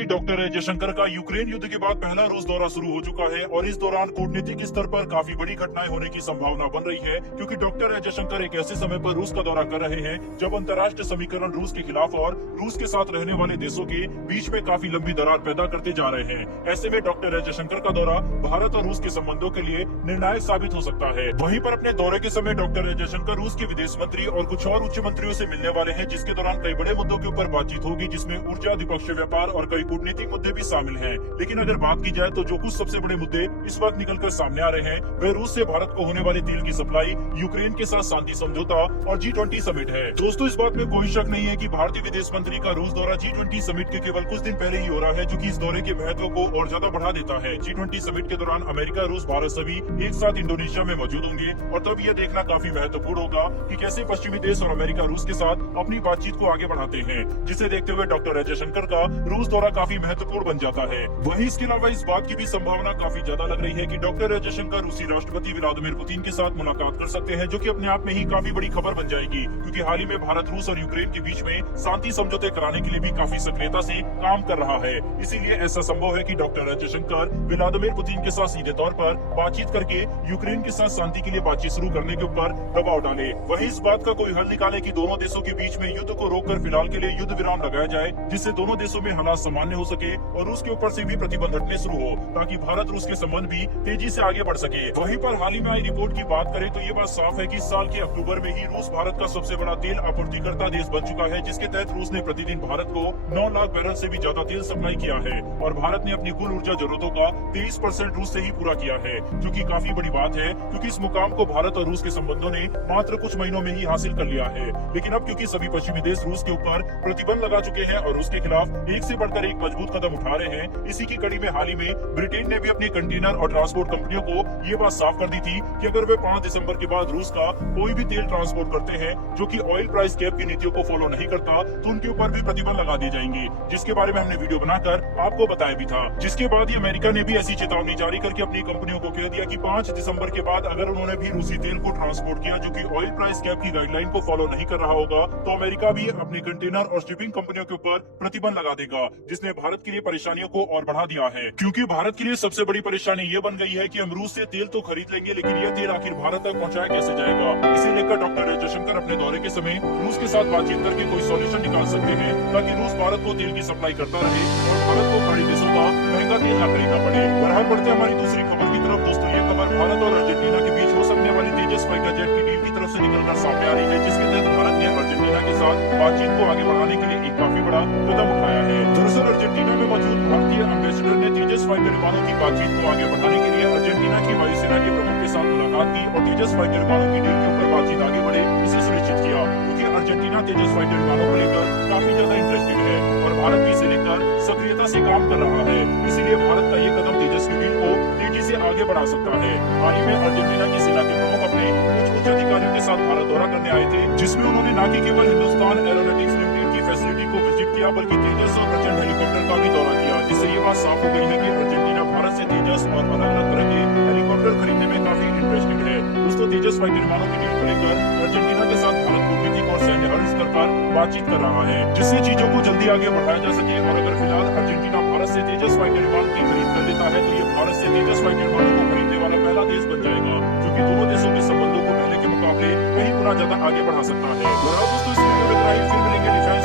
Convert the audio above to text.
मंत्री doctor S Jaishankar का Ukraine युद्ध के बाद पहला रूस दौरा शुरू हो चुका है और इस दौरान कूटनीतिक स्तर पर काफी बड़ी घटनाएं होने की संभावना बन रही है, क्योंकि डॉक्टर एस जयशंकर एक ऐसे समय पर रूस का दौरा कर रहे हैं जब अंतर्राष्ट्रीय समीकरण रूस के खिलाफ और रूस के साथ रहने वाले देशों के बीच में काफी लंबी दरार पैदा करते जा रहे हैं। ऐसे में डॉक्टर एस जयशंकर का दौरा भारत और रूस के संबंधों के लिए निर्णायक साबित हो सकता है। वहीं पर अपने दौरे के समय डॉक्टर एस जयशंकर रूस के विदेश मंत्री और कुछ और उच्च मंत्रियों से मिलने वाले हैं, जिसके दौरान कई बड़े मुद्दों के ऊपर बातचीत होगी, जिसमें ऊर्जा, द्विपक्षीय व्यापार और कई कूटनीतिक मुद्दे भी शामिल हैं। लेकिन अगर बात की जाए तो जो कुछ सबसे बड़े मुद्दे इस वक्त निकलकर सामने आ रहे हैं वे रूस से भारत को होने वाली तेल की सप्लाई, यूक्रेन के साथ शांति समझौता और G20 समिट है। दोस्तों, इस बात में कोई शक नहीं है कि भारतीय विदेश मंत्री का रूस दौरा G20 समिट के केवल कुछ दिन पहले ही हो रहा है, जो कि इस दौरे के महत्व को और ज्यादा बढ़ा देता है। G20 समिट के दौरान अमेरिका, रूस, भारत सभी एक साथ इंडोनेशिया में मौजूद होंगे और तब यह देखना काफी महत्वपूर्ण होगा कि कैसे पश्चिमी देश और अमेरिका रूस के साथ अपनी बातचीत को आगे बढ़ाते हैं, जिसे देखते हुए डॉक्टर एस जयशंकर का रूस दौरा काफी महत्वपूर्ण बन जाता है। वहीं इसके अलावा इस बात की भी संभावना काफी ज्यादा लग रही है कि डॉक्टर एस जयशंकर रूसी राष्ट्रपति व्लादिमीर पुतिन के साथ मुलाकात कर सकते हैं, जो कि अपने आप में ही काफी बड़ी खबर बन जाएगी, क्योंकि हाल ही में भारत रूस और यूक्रेन के बीच में शांति समझौते कराने के लिए भी काफी सक्रियता से काम कर रहा है। इसीलिए ऐसा संभव है कि doctor S Jaishankar Vladimir Putin के साथ सीधे तौर पर बातचीत करके यूक्रेन के साथ शांति के लिए बातचीत शुरू करने के ऊपर दबाव डाले। वहीं इस बात का कोई हल निकाले कि दोनों देशों के बीच में युद्ध को रोककर फिलहाल के लिए युद्ध विराम लगाया जाए, जिससे दोनों देशों में हालात सामान्य हो सके और रूस के ऊपर से भी प्रतिबंध हटने शुरू हो, ताकि भारत रूस के संबंध भी तेजी से आगे बढ़ सके। वहीं पर हाल ही में आई रिपोर्ट की बात करें तो ये बात साफ है कि इस साल के अक्टूबर में ही रूस भारत का सबसे बड़ा तेल आपूर्तिकर्ता देश बन चुका है, जिसके तहत रूस ने प्रतिदिन भारत को 9 लाख बैरल से भी ज्यादा तेल सप्लाई किया है और भारत ने अपनी कुल ऊर्जा जरूरतों का 23% रूस से ही पूरा किया है, जो कि काफी बड़ी बात है, क्योंकि इस मुकाम को भारत और रूस के संबंधों ने मात्र कुछ महीनों में ही हासिल कर लिया है। लेकिन अब क्योंकि सभी पश्चिमी देश रूस के ऊपर प्रतिबंध लगा चुके हैं और उसके खिलाफ एक से बढ़कर एक मजबूत कदम उठा रहे हैं, इसी की कड़ी में हाल ही में ब्रिटेन ने भी अपनी कंटेनर और ट्रांसपोर्ट कंपनियों को ये बात साफ कर दी थी कि अगर वे 5 दिसंबर के बाद रूस का कोई भी तेल ट्रांसपोर्ट करते हैं जो कि ऑयल प्राइस कैप की नीतियों को फॉलो नहीं करता, तो उनके ऊपर भी प्रतिबंध लगा दिए जाएंगे, जिसके बारे में हमने वीडियो बनाकर आपको बताया भी था। जिसके बाद ही अमेरिका ने भी ऐसी चेतावनी जारी करके अपनी कंपनियों को कह दिया कि 5 दिसंबर के बाद अगर उन्होंने भी रूसी तेल को ट्रांसपोर्ट किया जो कि ऑयल प्राइस कैप की गाइडलाइन को फॉलो नहीं कर रहा होगा, तो अमेरिका भी अपनी कंटेनर और शिपिंग कंपनियों के ऊपर प्रतिबंध लगा देगा, जिसने भारत के लिए परेशानियों को और बढ़ा दिया है। क्योंकि भारत के लिए सबसे बड़ी परेशानी ये बन गई है कि हम रूस से तेल तो खरीद लेंगे, लेकिन यह तेल आखिर भारत तक पहुंचाया कैसे जाएगा। इसे लेकर डॉक्टर एस जयशंकर अपने दौरे के समय रूस के साथ बातचीत करके कोई सॉल्यूशन निकाल सकते हैं, ताकि रूस भारत को तेल की सप्लाई करता रहे और भारत को खाड़ी देशों का महंगा तेल न खरीदना पड़े। बहरहाल बढ़ते हमारी दूसरी खबर की तरफ। दोस्तों, ये खबर भारत और अर्जेंटीना के बीच हो सकने वाली तेजस फाइटर जेट की डील की तरफ से निकलकर सामने आ रही है, जिसके तहत भारत ने अर्जेंटीना के साथ बातचीत को आगे बढ़ाने के लिए एक काफी बड़ा कदम उठाया है। दरअसल अर्जेंटीना में मौजूद भारतीय एम्बेसडर ने तेजस फाइटर विमानों की बातचीत को आगे बढ़ाने के लिए अर्जेंटीना की वायुसेना के प्रमुख के साथ मुलाकात की और तेजस फाइटर विमानों की डील के ऊपर बातचीत आगे बढ़े इसे सुनिश्चित किया, क्योंकि अर्जेंटीना तेजस फाइटर विमानों को लेकर काफी ज्यादा इंटरेस्टेड है और भारत भी इसे लेकर सक्रियता से काम कर रहा है। इसीलिए भारत का ये कदम तेजस की डील को तेजी से आगे बढ़ा सकता है। हाल ही में अर्जेंटीना की सेना के प्रमुख अपने कुछ उच्च अधिकारियों के साथ भारत दौरा करने आए थे, जिसमें उन्होंने न कि केवल हिंदुस्तान एरोनॉटिक्स लिमिटेड की फैसिलिटी को विजिट किया, बल्कि तेजस और प्रचंड हेलीकॉप्टर का भी दौरा किया, जिससे ये बात साफ हो गई है कि अर्जेंटीना भारत से तेजस और अलग अलग तरह के हेलीकॉप्टर खरीदने में काफी इंटरेस्टेड है। दोस्तों, तेजस फाइटर विमानों की डील को लेकर अर्जेंटीना के साथ भारत कूटनीतिक और सैन्य हर स्तर पर बातचीत कर रहा है, जिससे चीजों को जल्दी आगे बढ़ाया जा सके। और अगर फिलहाल अर्जेंटीना भारत से तेजस फाइटर विमान की खरीद कर लेता है, तो ये भारत से तेजस फाइटर विमानों को खरीदने वाला पहला देश बन जाएगा, जो कि दोनों देशों के संबंधों को पहले के मुकाबले कई गुना ज्यादा आगे बढ़ा सकता है। दोस्तों, इस वीडियो में इतना ही। फिर मिलेंगे डिफेंस